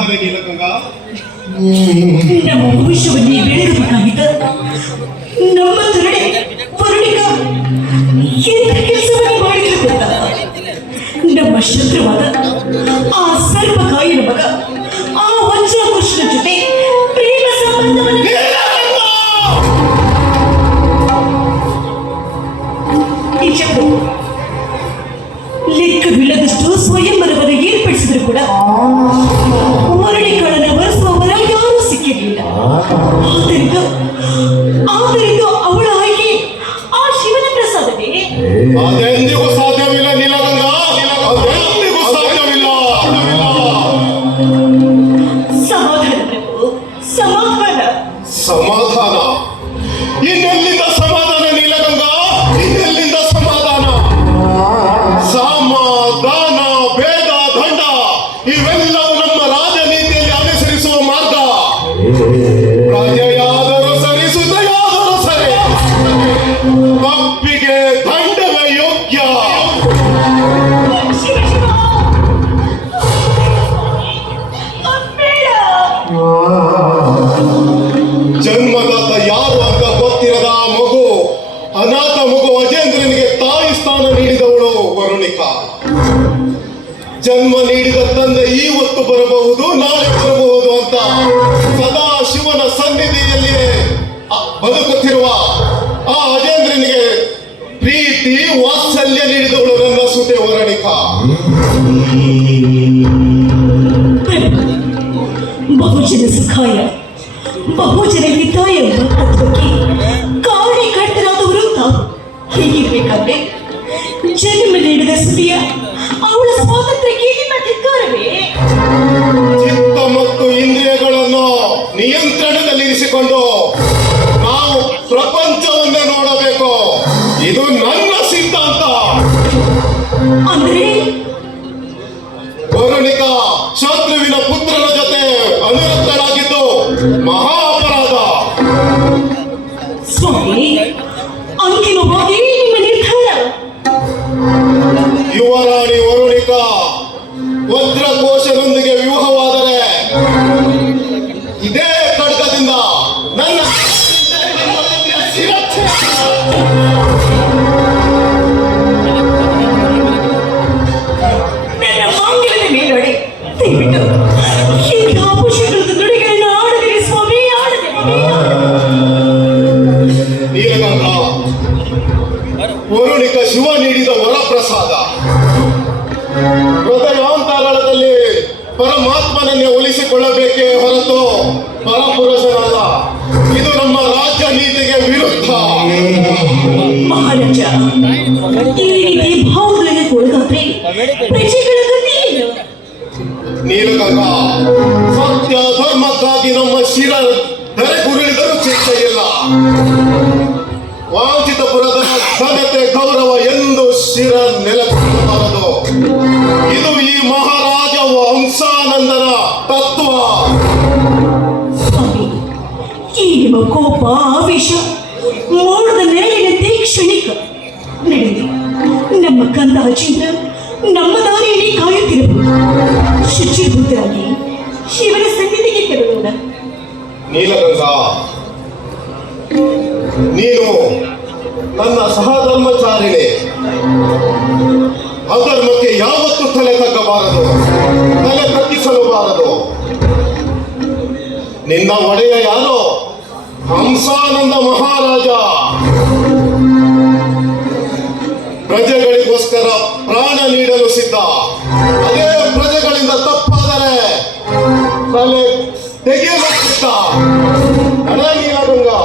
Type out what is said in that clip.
ಸಮಾಧಾನ ನೀಲಗಂಗಾ. ನಮ್ಮ ಭವಿಷ್ಯವನ್ನೇ ಬೆಳಗಬೇಕಾಗಿದ್ದ ನಮ್ಮ ತರಡೆ ಪರುಣಿಕ ಎಂತ ಕೆಲಸವನ್ನು ಮಾಡಿದ್ರು ಗೊತ್ತಾ? ನಮ್ಮ ಶತ್ರುವಾದ ಆ ಸರ್ಪಕಾಯಿನ ಮಗ ಆ ವಜ್ರಾಕೃಷ್ಣನ ಜೊತೆ ಪ್ರೇಮ ಸಂಬಂಧವನ್ನು ಲೆಕ್ಕವಿಲ್ಲದಷ್ಟು ಸ್ವಯಂವರವನ್ನು ಏರ್ಪಡಿಸಿದ್ರು ಕೂಡ ಮರಣಿಗಳನ್ನು ಬರೆಸುವವರ ಯಾರೂ ಸಿಕ್ಕಿರಲಿಲ್ಲ. ಆದ್ದರಿಂದ ಅವಳ ಆಯ್ಕೆ ಆ ಶಿವನ ಪ್ರಸಾದವೇ? ಅದೆಂದಿಗೂ ಸಾಧ್ಯವಿಲ್ಲ ನೀಲಗಂಗಾ, ಅದೆಂದಿಗೂ ಸಾಧ್ಯವಿಲ್ಲ. ಸಮಾಧಾನ ಪ್ರಭು, ಸಮಾಧಾನ. ಸಮಾಧಾನ? ಇನ್ನೆಲ್ಲಿಂದ ಸಮಾಧಾನ ನೀಲಗಂಗಾ? ಇನ್ನೆಲ್ಲಿಂದ ಸಮಾಧಾನ? ಸಾಮ ದಾನ ಭೇದ ದಂಡ ಇವೆಲ್ಲವೂ ನಮ್ಮ ರಾಜನೀತಿಯಲ್ಲಿ ಅನುಸರಿಸುವ ಮಾರ್ಗ. ಪ್ರಜೆಯಾದರೂ ಸರಿ, ಸುತೆಯಾದರೂ ಸರಿ, ತಪ್ಪಿಗೆ ದಂಡವೇ ಯೋಗ್ಯ. ಶಿವ ಶಿವ, ಬೇಡ. ಜನ್ಮದಾತ ಯಾರು ಅಂತ ಗೊತ್ತಿರದ ಆ ಮಗು, ಅನಾಥ ಮಗು ಅಜೇಂದ್ರನಿಗೆ ತಾಯಿ ಸ್ಥಾನ ನೀಡಿದವಳು ವರುಣಿಕಾ. ಜನ್ಮ ನೀಡಿದ ತಂದೆ ಈ ಹೊತ್ತು ಬರಬಹುದು, ನಾಳೆ ಬರಬಹುದು ಅಂತ ಸದಾ ಶಿವನ ಸನ್ನಿಧಿಯಲ್ಲಿ ಬದುಕುತ್ತಿರುವ ಆ ಅಜೇಂದ್ರನಿಗೆ ಪ್ರೀತಿ ವಾತ್ಸಲ್ಯ ನೀಡಿದವಳು ನನ್ನ ಸುತೆ ವರುಣಿಕಾ. ಬಹುಜನ ಸುಖಾಯ ಬಹುಜನ ಹಿತಾಯ ಎಂಬ ತತ್ವಕ್ಕೆ ಕಾರಣೀಕರ್ತರಾದವರು ತಾವು. ಹೀಗಿರ್ಬೇಕಾದ್ರೆ ಜನ್ಮ ನೀಡಿದ ಸುದಿಯ ಅವಳ ಸ್ವಾತಂತ್ರ್ಯಕ್ಕೆ ನಿಮ್ಮ ಧಿಕ್ಕಾರವೇ? ಚಿತ್ತ ಮತ್ತು ಇಂದ್ರಿಯಗಳನ್ನು ನಿಯಂತ್ರಣದಲ್ಲಿರಿಸಿಕೊಂಡು ನಾವು ಪ್ರಪಂಚವನ್ನೇ ನೋಡಬೇಕು. ಇದು ನನ್ನ ಸಿದ್ಧಾಂತ. ಅಂದ್ರೆ ವರುಣಿಕಾ ಶತ್ರುವಿನ ಪುತ್ರನ ಜೊತೆ ಅನುರಕ್ತರಾಗಿದ್ದು ಮಹಾ ಅಪರಾಧ. ಸ್ವಾಮಿ, ಅಂತಿಮವಾಗಿ ನಿಮ್ಮ ನಿರ್ಧಾರ? ಯುವರಾಣಿ ವರುಣಿಕಾ ವಜ್ರಕೋಶದೊಂದಿಗೆ ವಿವಾಹವಾದರೆ ಇದೇ ಖಡ್ಗದಿಂದ ನನ್ನ ನನ್ನ ಮಾಂಗಲ್ಯದ ಮೇಲೊಡೆ ದಯವಿಟ್ಟು ಈ ಆಭೂಷಣದ ನುಡಿಗಳನ್ನು ಆಡದಿರಿ ಸ್ವಾಮಿ, ಆಡದಿರಿ. ನೀಲಗಂಗಾ, ವರುಣಿಕಾ ಶಿವ ನೀಡಿದ ವರಪ್ರಸಾದ. ಹೃದಯಾಂತರಾಳದಲ್ಲಿ ಪರಮಾತ್ಮನನ್ನೇ ಒಲಿಸಿಕೊಳ್ಳಬೇಕೇ ಹೊರತು ಪರಪುರುಷನಲ್ಲ. ಇದು ನಮ್ಮ ರಾಜ್ಯ ನೀತಿಗೆ ವಿರುದ್ಧ. ಮಹಾರಾಜ, ಈ ರೀತಿ ಭಾವಗಳಿಗೆ ಒಳಗಾದ್ರೆ ಪ್ರಜೆಗಳ ಗತಿ ಏನು? ನೀಲಗಂಗಾ, ಸತ್ಯ ಧರ್ಮಕ್ಕಾಗಿ ನಮ್ಮ ಶಿರ ಧರೆಗುರುಳಿದರೂ ಚಿಂತೆ ಇಲ್ಲ. ವಾಂಚಿತಪುರದ ಘನತೆ ಗೌರವ ಎಂದು ಶಿರ ನೆಲಗೊಳ್ಳಬಾರದು. ಇದು ಈ ಮಹಾರಾಜ ಹಂಸಾನಂದನ ತತ್ವ. ಸ್ವಾಮಿ, ಈ ನಿಮ್ಮ ಕೋಪ ಆವೇಶ ಮೋಡದ ನೆರಳಿನಂತೆ ಕ್ಷಣಿಕ. ನಡೆದಿ ನಮ್ಮ ಕಂದ ಅಜೇಂದ್ರ ನಮ್ಮ ದಾರಿಯಲ್ಲಿ ಕಾಯುತ್ತಿರಬಹುದು. ಶುಚಿಭೂತರಾಗಿ ಶಿವನ ಸನ್ನಿಧಿಗೆ ತೆರಳೋಣ. ನೀಲಗಂಗಾ, ನೀನು ನನ್ನ ಸಹಧರ್ಮಚಾರಿಣಿ. ಅಧರ್ಮಕ್ಕೆ ಯಾವತ್ತೂ ತಲೆ ತಗ್ಗಬಾರದು, ತಲೆ ತಗ್ಗಿಸಲೂಬಾರದು. ನಿನ್ನ ಒಡೆಯ ಯಾರೋ ಹಂಸಾನಂದ ಮಹಾರಾಜ. ಪ್ರಜೆಗಳಿಗೋಸ್ಕರ ಪ್ರಾಣ ನೀಡಲು ಸಿದ್ಧ. ಅದೇ ಪ್ರಜೆಗಳಿಂದ ತಪ್ಪಾದರೆ ತಲೆ ತೆಗೆಯಲು ಸಿದ್ಧ. ನೀಲಗಂಗಾ,